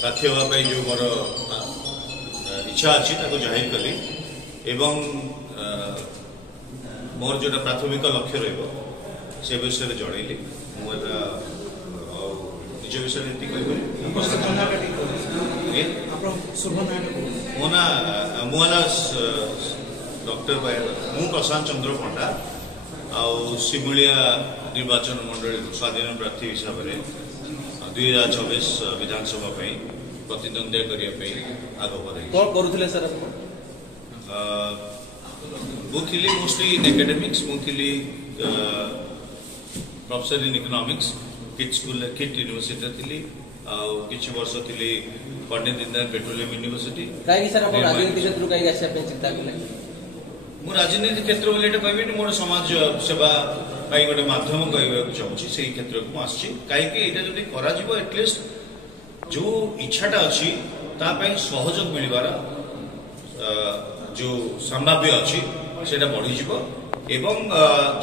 प्रार्थी होगा जो मोर इच्छा अच्छी जाहिर कली एवं मोर जो प्राथमिक लक्ष्य से विषय जनइली निज विषय मो ना डॉक्टर मु प्रशांत चंद्र पंडा सिमुलिया निर्वाचन मंडल स्वाधीन प्रार्थी हिसाब से 2024 विधानसभा प्रतिद्वंद्विता करने आग बढ़े सर मुझे मोस्टली इन एकेडमिक्स मुझे professor in economics kit school kit university थी किसी वर्ष थी पंडित दीनदयाल पेट्रोलियम यूनिवर्सिटी राजनीति क्षेत्र चिंता कले मु राजनीति क्षेत्र बोले कहबी मोर समाज सेवा गोटे मध्यम कहवाक चाहूँगी से क्षेत्र को कहीं यहाँ जब एटलिस्ट जो इच्छाटा अच्छी सहयोग मिलवार जो संभाव्य अच्छी से बढ़ी एवं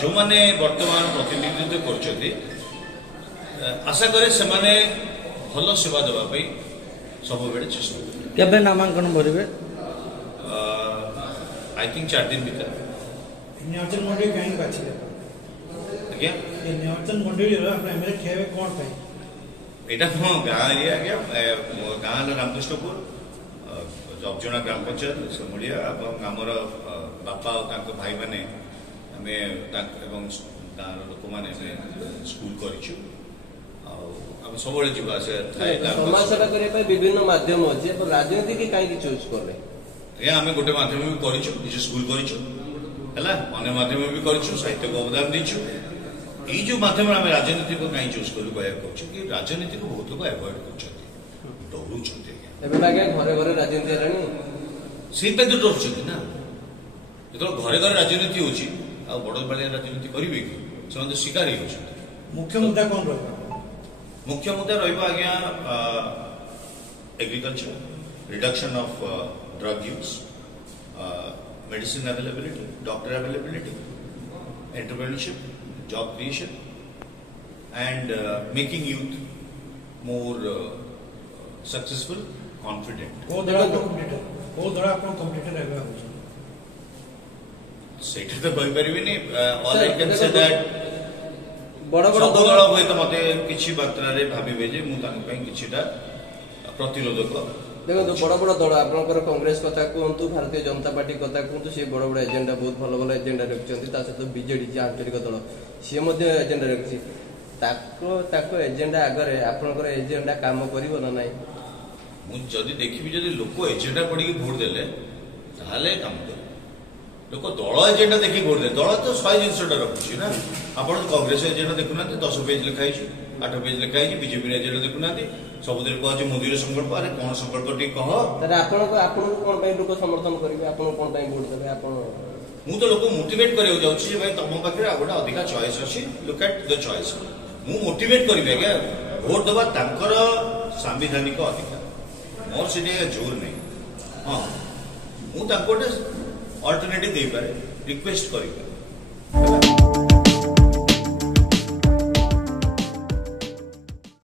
जो माने वर्तमान प्रतिनिधित्व कर आशा करे से माने भल सेवा देवाई सब बेले चेष्टा केबे नामांकन भरवे आई थिंक 4 दिन भीतर निर्वाचन मंडली कहीं बाछिले आज्ञा निर्वाचन मंडली रो आपण एमएलए ठेवे कोन पाई एटा तो गाँ ये आज्ञा गाँ रामकृष्णपुर जबजना ग्राम पंचायत सिमुलिया आमर बापा और भाई मैंने गाँव लोक मैंने स्कूल करूँ सब समाज सेवा करने विभिन्न माध्यम अच्छे राजनीति की कहीं चूज कर आम गोटे मध्यम भी कर स्कूल करूँ माध्यम भी कर साहित्य को अवदान देचु ये जो माध्यम आम राजनीति को कहीं चूज करूँ कि राजनीति को बहुत लोग एवॉइड कर डरुं घरे घरे राजनीति से डरुं ना जो घरे घरे राजनीति हो बड़ बालिया राजनीति करेंगे कि से शिकार हो मुख्य मुद्दा कौन रहा मुख्य मुद्दा रहा agriculture reduction of drug use medicine availability doctor availability entrepreneurship job creation and making youth more successful confident सेटा तो कहि परिबिनी all I can say that बड़ बड़ दल हुए तो मते किछि मात्रा रे भाबिबे जे मु तान पई किछिटा प्रतिरोधक देखो बड़ बड़ दल आपनकर कांग्रेस कथा कहंतु भारतीय जनता पार्टी कथा कहंतु से बड़ बड़ एजेंडा बहुत भलो भलो एजेंडा रखचंती ता सहित बीजेडी जे आंतरिक दल से मध्य एजेंडा रखछि ताको एजेंडा आगरे आपनकर एजेंडा काम करिवो ना नाही जदि देखी जदि लोक एजेंडा पड़ी भोट देले ताहले काम कर लोक दल एजेंडा देखी भोट दे दल तो 100 जिनसटा रखुची ना आपण कांग्रेस एजेंडा देखुना 10 पेज लिखा 8 पेज लिखा बीजेपी एजेंडा देखुना सबुद कह मोदी संकल्प अरे कौन संकल्प टी कह लोक समर्थन करेंगे भोट देवे मु तो लोक मोटिवेट करियो जाउछि भाई तुम पाखे गोटे अधिका चॉइस अच्छी लुक एट द चॉइस मु मोटिवेट करी आज्ञा भोट देवा तांकर सांविधानिक अधिकार मोर से जोर नहीं हाँ मुझे अल्टरनेटिव दे पारे रिक्वेस्ट करी